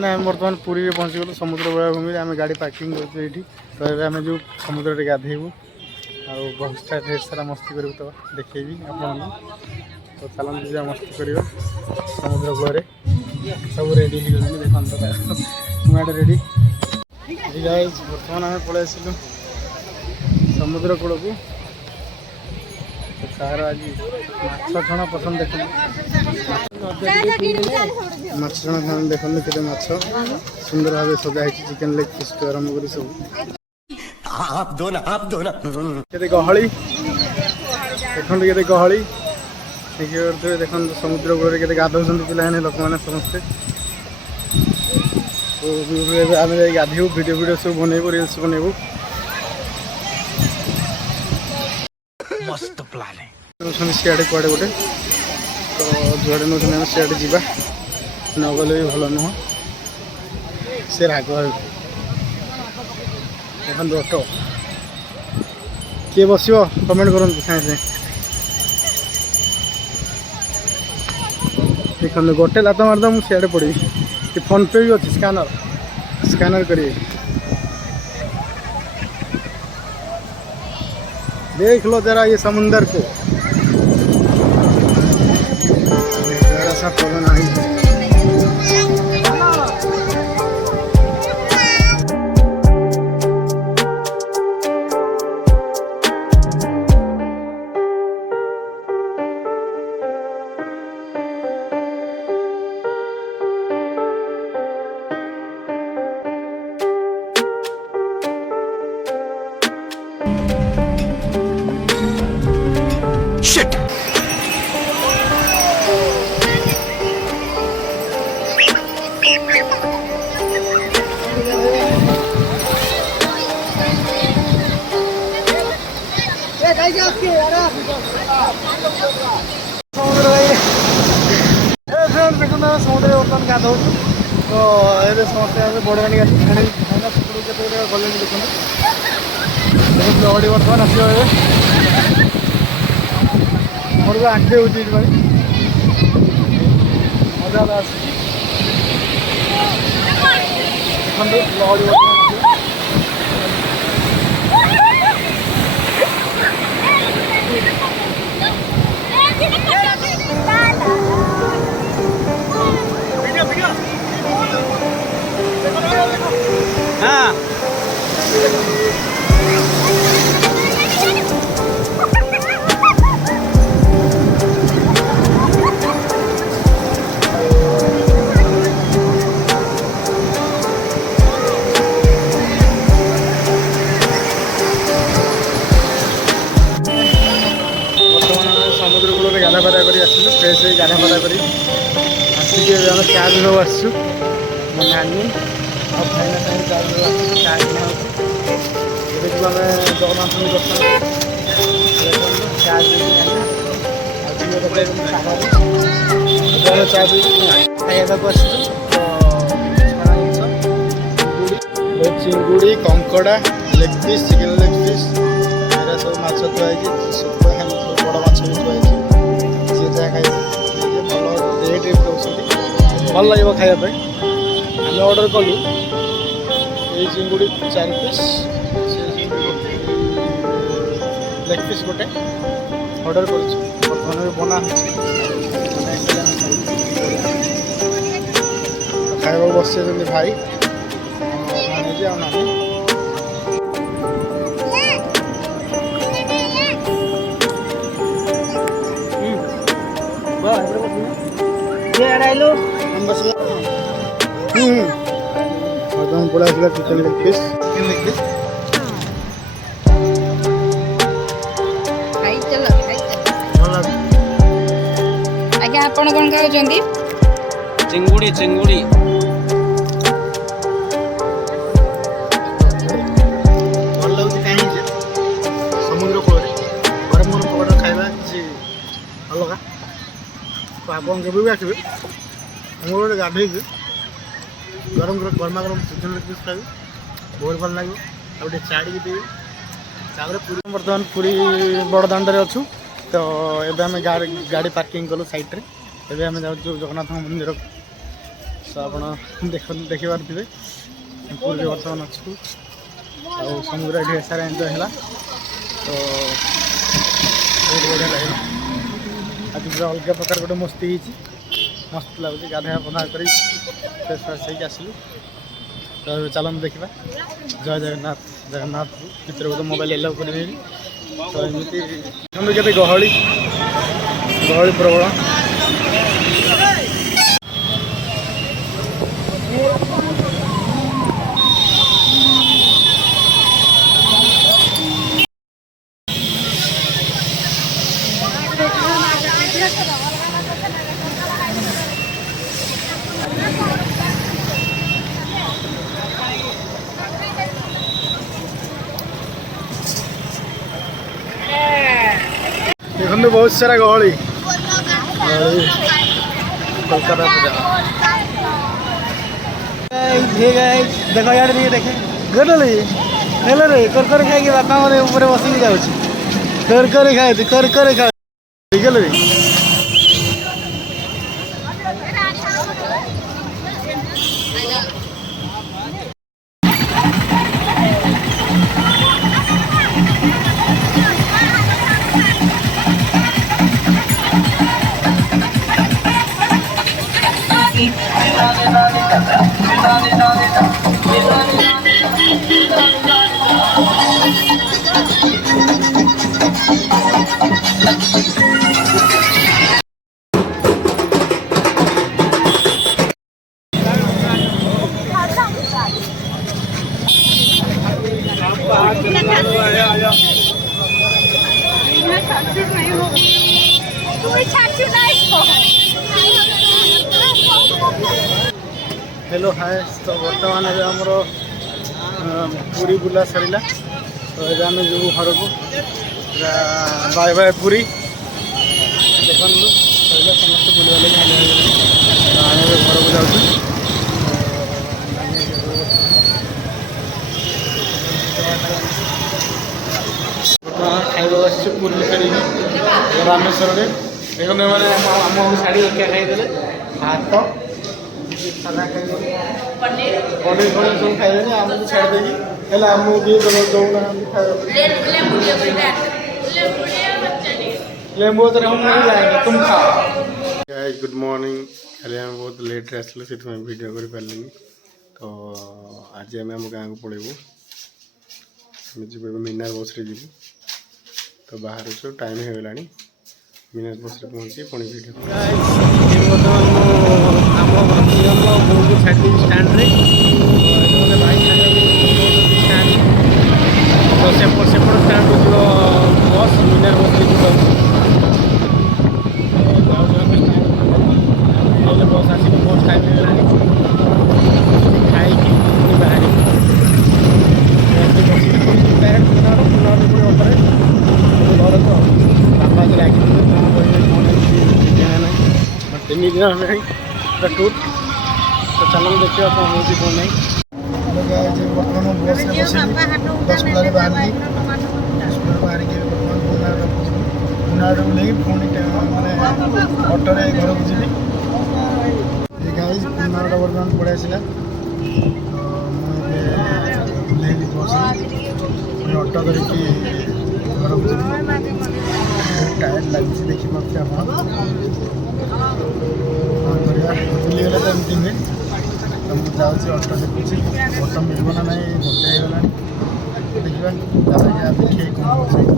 मैंने बर्तमान पुरी में पहुँची गलु समुद्र बेलाभूमि आम गाड़ी पार्किंग कर तो ये आम जो समुद्र गाधेबू आ बहुत ढेर सारा मस्ती करूँ तो देखेबी आप तो चलते जा मस्ती करवा समुद्र कूल सब रेडी हो देखो मुझे रेडी बर्तमान आम पलि आसलु समुद्र कूल को तार आज माछ छणा पसंद देख माछ छणा खाने देखते केते माछ सुंदर भाव सजा है चिकेन लेग पीस टू आरंभ कर सब केते गहली देखते केते गहली देख समुद्र कूल के गाधौं पे लोक मैंने समस्ते आम गाधेबू वीडियो सब बनइबू रिल्स बनइबू मस्त प्लान है सियाड़े कुआड़े गोटे तो जुआड़े नौ सियाड़े जा न गले भी भल नुह से राग देखो ऑटो किए बस कमेंट करूँ सागे देखो गोटे लात मारद मुझे सियाड़े पड़ी फोन पे भी अच्छी स्कैनर करिए देख लो जरा ये समुंदर को जरा सा पवन आई शिट समुद्र बर्तमान गाधौ तो ये समस्ते बड़ गाड़ी गले देखते लहड़ी बर्तमान आस मोर भी आंटे हो मजा आस लहड़ी हाँ समुद्र कूल गाधा पादा कर फ्रेश हो गाधा पादा कर चार्ज सब आसु मो नानी और भाईना चार्ज चार्ज आम जगन्नाथ दर्शन चार्ज चार्ज खाइबा चिंगुड़ी कंकड़ा leg piece chicken leg piece सब माछ थुआई बड़ माछ भी थुआई सी जहाँ खाइ भल रेट भल लगे खायापी आम अर्डर कलु ये चिंगुड़ी 4 पीस लेग पीस गोटे अर्डर कर बर्तमान बना खाइबा बस भाई नानी पड़ा चिकेन लेग पीस आज्ञा आपण कौन खाऊंगी चिंगुड़ी चिंगुड़ी भल लगे कहीं समुद्र कूल गरम गरम पकड़ खाଇବା କିଛି अलग तो आप भी आसवे गोटे गाधे गरम गर्मा गरम चिकेन लेग पीस खाइबे बहुत भल लगे आगे छाड़ी देवी पूरी बर्तमान पूरी बड़ दाण्ड अच्छु तो ये आम गाड़ी पार्किंग कलु साइड रे आम जाऊँ जगन्नाथ मंदिर तो आप देखिपारे पुरी बर्तमान अच्छु आ समुद्र ढेर सारा एंजय है तो बहुत बढ़िया लगे आज पूरा अलग प्रकार गोटे मस्ती मस्त लगुच गाधा बंधा कर फ्रेश फ्रेश होगी आसलु तो चलन देखा जय जगन्नाथ जगन्नाथ भितर तो मोबाइल एलाउ करेंगे तो एमती के गहली गहली प्रबल देखो बहुत सारा गहली कोलकाता देखो यार देखे गली रे कर खाई बापा मैंने ऊपर बसिक जाऊँ कर खाए गल हेलो हाय तो बर्तमान अभी आमर पूरी बुला सरला तो ये आम जो घर को बाय बाय पूरी देखु सरला समस्त बुलवा लगे आम घर को जाऊँ खाଇବା आस पूरी शाड़ी रामेश्वर देखो मैंने आम शाड़ी एका खाईदे भात सादा खाई पनीर सब खाइले आमको छाड़ देगी आमको भी दौना लेंबू तो हम नहीं जाएंगे तुम खाओ। गुड मॉर्निंग खाली आम बहुत लेट आसलु से वीडियो कर पारे तो आज आम आम गाँव को पलैबू आम मीनार बस रे जीवु तो बाहर छो टाइम हो गलानी मीनार बस रे पहुँची पुणी वीडियो छाड़ी स्टैंड रे भाई स्टैंड तो सेपट स्टैंड जो बस मीनार बस बस आस बहुत टाइम खाई बाहर डायरेक्ट घर तो बापा जी लगे तीन दिन हमें टूट तो चलो देखिए कौन होती कौन नहीं बर्तमान बस में बस 10 बजे बाहर बाहर के बुनाड़ नहीं पुणी मैंने अटो घर को जी बुनाड़ बर्तमान पड़े आसला तो मुझे बस अटो करके घर को जी टायर लगी देखिए आप बुलीगले तो एमती हुए तो मुझे जाऊँगी अटो देखुची अटो मिलना ना गोटे होगा देखा देखिए कौन